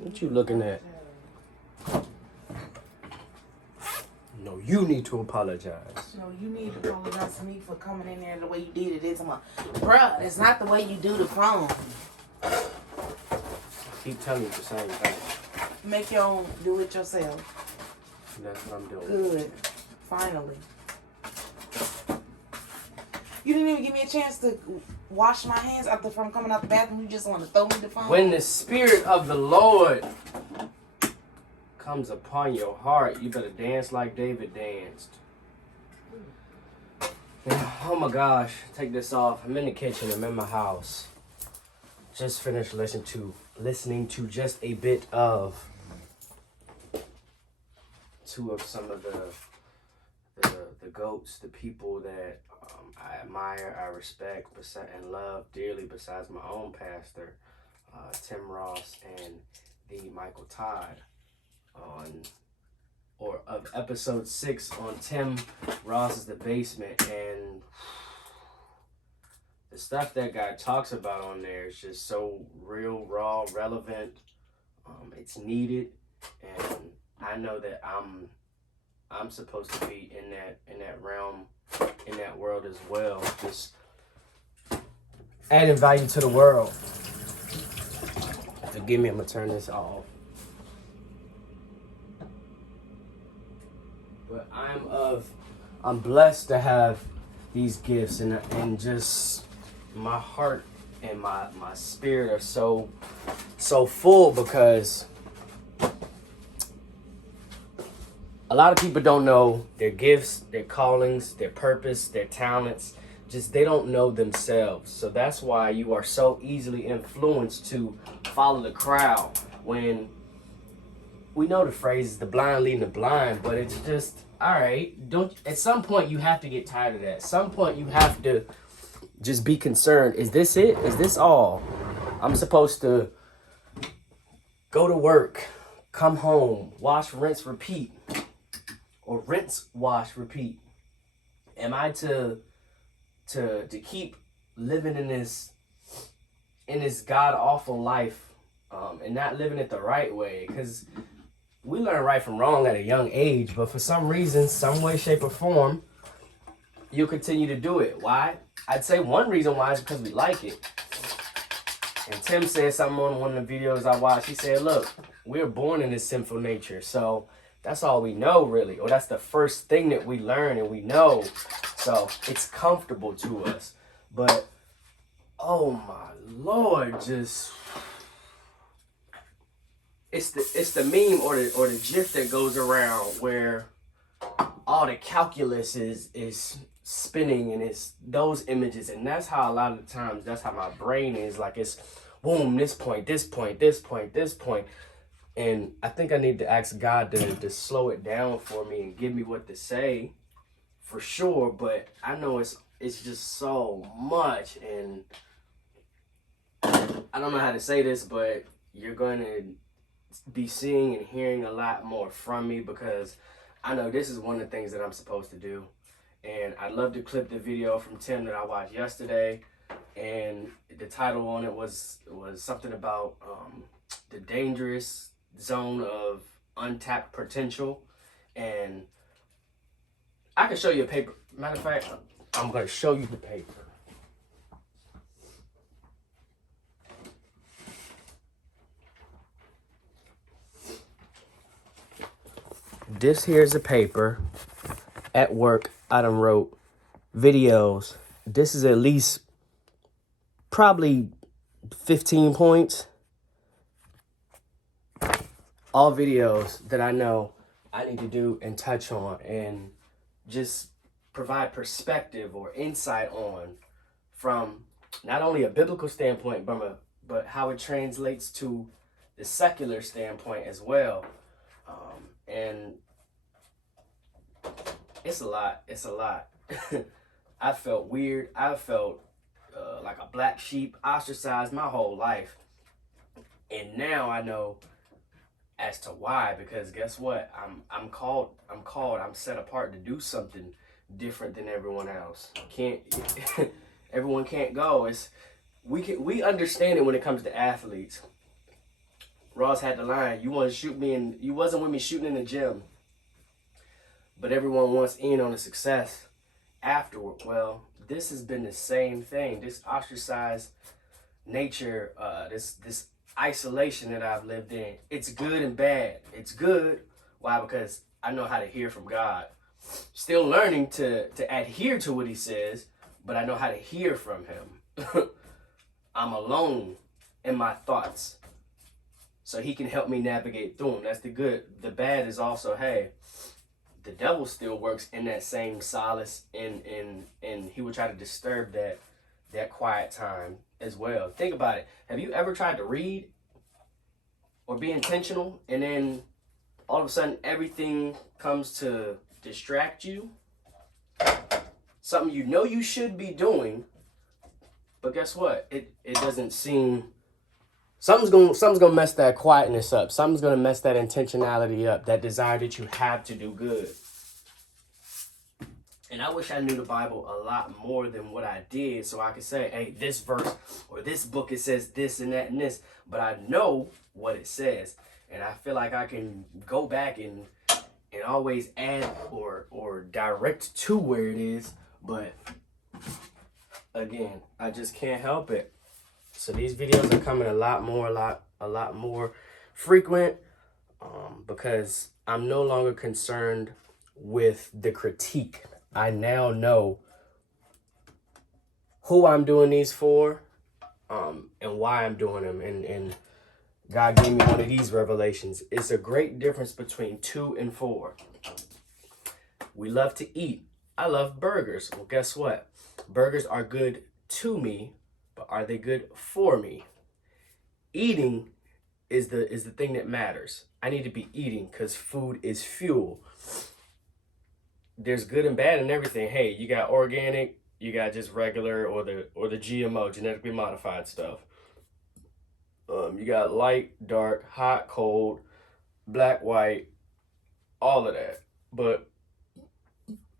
What you looking at? No, you need to apologize. No, you need to apologize to me for coming in there the way you did it. It's my, bruh, it's not the way you do the phone. I keep telling you the same thing. Make your own, do it yourself. That's what I'm doing. Good. Finally. You didn't even give me a chance to wash my hands after from coming out the bathroom. You just want to throw me the phone. When the Spirit of the Lord comes upon your heart, you better dance like David danced. Yeah, oh my gosh, take this off. I'm in the kitchen. I'm in my house. Just finished listening to just a bit of two of some of the goats, the people that I admire, I respect, and love dearly. Besides my own pastor, Tim Ross, and the Michael Todd of episode 6 on Tim Ross's The Basement, and the stuff that guy talks about on there is just so real, raw, relevant. It's needed, and I know that I'm supposed to be in that realm, in that world as well, just adding value to the world. Forgive me, I'm gonna turn this off. But I'm blessed to have these gifts, and just my heart and my spirit are so full, because a lot of people don't know their gifts, their callings, their purpose, their talents. Just they don't know themselves. So that's why you are so easily influenced to follow the crowd, when we know the phrase is the blind leading the blind, but it's just, all right, at some point you have to get tired of that. At some point you have to just be concerned. Is this it? Is this all? I'm supposed to go to work, come home, wash, rinse, repeat, or rinse, wash, repeat. Am I to keep living in this god awful life, and not living it the right way? Because we learn right from wrong at a young age, but for some reason, some way, shape, or form, you'll continue to do it. Why? I'd say one reason why is because we like it. And Tim said something on one of the videos I watched. He said, look, we're born in this sinful nature, so that's all we know, really. Or that's the first thing that we learn and we know. So it's comfortable to us. But, oh my Lord, just... It's the meme or the gif that goes around where all the calculus is spinning, and it's those images, and that's how a lot of the times, that's how my brain is. Like, it's boom, this point, this point, this point, this point. And I think I need to ask God to slow it down for me and give me what to say, for sure. But I know it's just so much, and I don't know how to say this, but you're going to be seeing and hearing a lot more from me, because I know this is one of the things that I'm supposed to do. And I'd love to clip the video from Tim that I watched yesterday, and the title on it was something about the dangerous zone of untapped potential. And I can show you a paper. Matter of fact, I'm going to show you the paper. This here's a paper. At work, I done wrote videos. This is at least probably 15 points. All videos that I know I need to do and touch on, and just provide perspective or insight on, from not only a biblical standpoint, but how it translates to the secular standpoint as well. And it's a lot. It's a lot. I felt weird. I felt like a black sheep, ostracized my whole life. And now I know as to why, because guess what? I'm called. I'm set apart to do something different than everyone else. Everyone can't go. We understand it when it comes to athletes. Ross had the line, you want to shoot me and you wasn't with me shooting in the gym, but everyone wants in on the success afterward. Well, this has been the same thing. This ostracized nature, this isolation that I've lived in. It's good and bad. It's good. Why? Because I know how to hear from God. Still learning to adhere to what he says, but I know how to hear from him. I'm alone in my thoughts, so he can help me navigate through them. That's the good. The bad is also, hey, the devil still works in that same solace, and he will try to disturb that quiet time as well. Think about it. Have you ever tried to read or be intentional, and then all of a sudden everything comes to distract you? Something you know you should be doing, but guess what? It doesn't seem. Something's gonna mess that quietness up. Something's gonna mess that intentionality up. That desire that you have to do good. And I wish I knew the Bible a lot more than what I did, so I could say, hey, this verse or this book, it says this and that and this. But I know what it says, and I feel like I can go back and always add or direct to where it is. But again, I just can't help it. So these videos are coming a lot more frequent, because I'm no longer concerned with the critique. I now know who I'm doing these for, and why I'm doing them. And God gave me one of these revelations. It's a great difference between 2 and 4. We love to eat. I love burgers. Well, guess what? Burgers are good to me, but are they good for me? Eating is the thing that matters. I need to be eating because food is fuel. There's good and bad in everything. Hey, you got organic, you got just regular or the GMO, genetically modified stuff. You got light, dark, hot, cold, black, white, all of that. But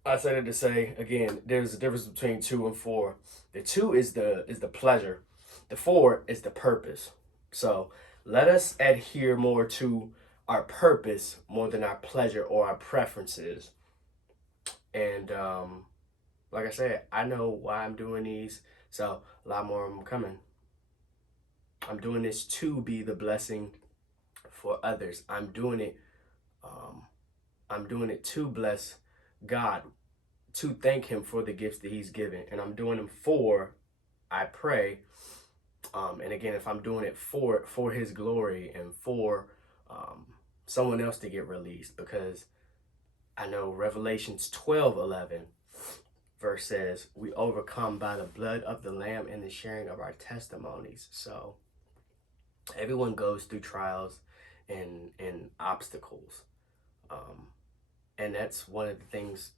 I said it to say again, there's a difference between 2 and 4. The 2 is the pleasure. The 4 is the purpose. So let us adhere more to our purpose more than our pleasure or our preferences. And like I said, I know why I'm doing these, so a lot more of them coming. I'm doing this to be the blessing for others. I'm doing it to bless God, to thank him for the gifts that he's given. And I'm doing them for, I pray, and again, if I'm doing it for his glory and for someone else to get released, because I know Revelations 12:11 verse says, we overcome by the blood of the Lamb and the sharing of our testimonies. So everyone goes through trials and obstacles. And that's one of the things,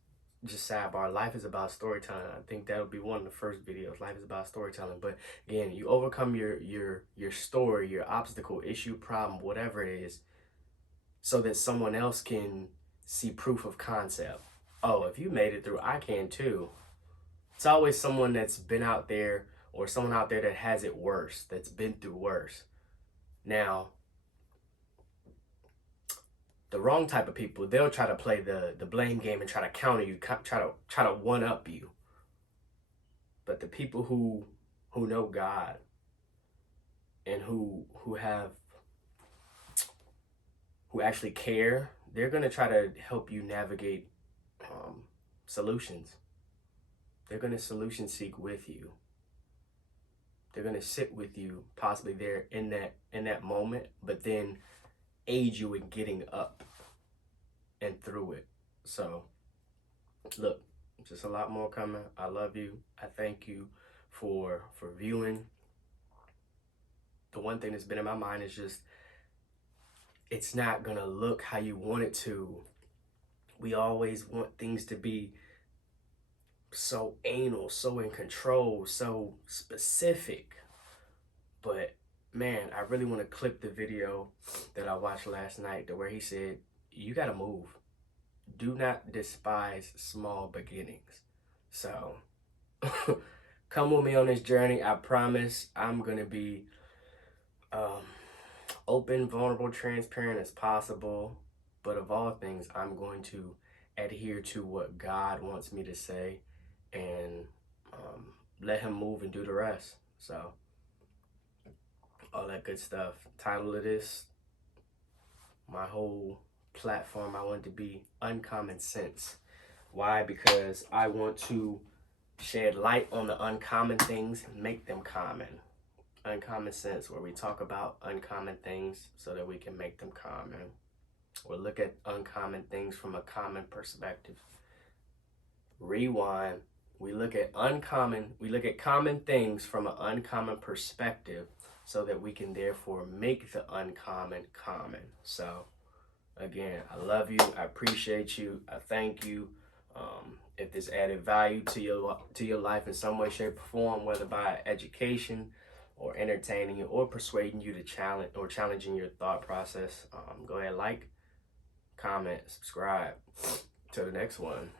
just sidebar, life is about storytelling. I think that would be one of the first videos. Life is about storytelling. But again, you overcome your story, your obstacle, issue, problem, whatever it is, so that someone else can see proof of concept. Oh, if you made it through, I can too. It's always someone that's been out there, or someone out there that has it worse, that's been through worse. Now, the wrong type of people, they'll try to play the blame game and try to counter you, try to one up you. But the people who know God and who actually care, they're gonna try to help you navigate solutions. They're gonna solution seek with you. They're gonna sit with you, possibly there in that moment, but then aid you in getting up and through it. So look, just a lot more coming. I love you. I thank you for viewing. The one thing that's been in my mind is just, it's not gonna look how you want it to. We always want things to be so anal, so in control, so specific. But man, I really want to clip the video that I watched last night, to where he said, you gotta move. Do not despise small beginnings. So come with me on this journey. I promise I'm gonna be open, vulnerable, transparent as possible. But of all things, I'm going to adhere to what God wants me to say and let Him move and do the rest. So, all that good stuff. Title of this, my whole platform, I want to be Uncommon Sense. Why? Because I want to shed light on the uncommon things and make them common. Uncommon Sense, where we talk about uncommon things so that we can make them common. Or look at uncommon things from a common perspective. Rewind. We look at common things from an uncommon perspective so that we can therefore make the uncommon common. So again, I love you. I appreciate you. I thank you. If this added value to your life in some way, shape, or form, whether by education or entertaining you or persuading you to challenging your thought process, go ahead, like, comment, subscribe. Till the next one.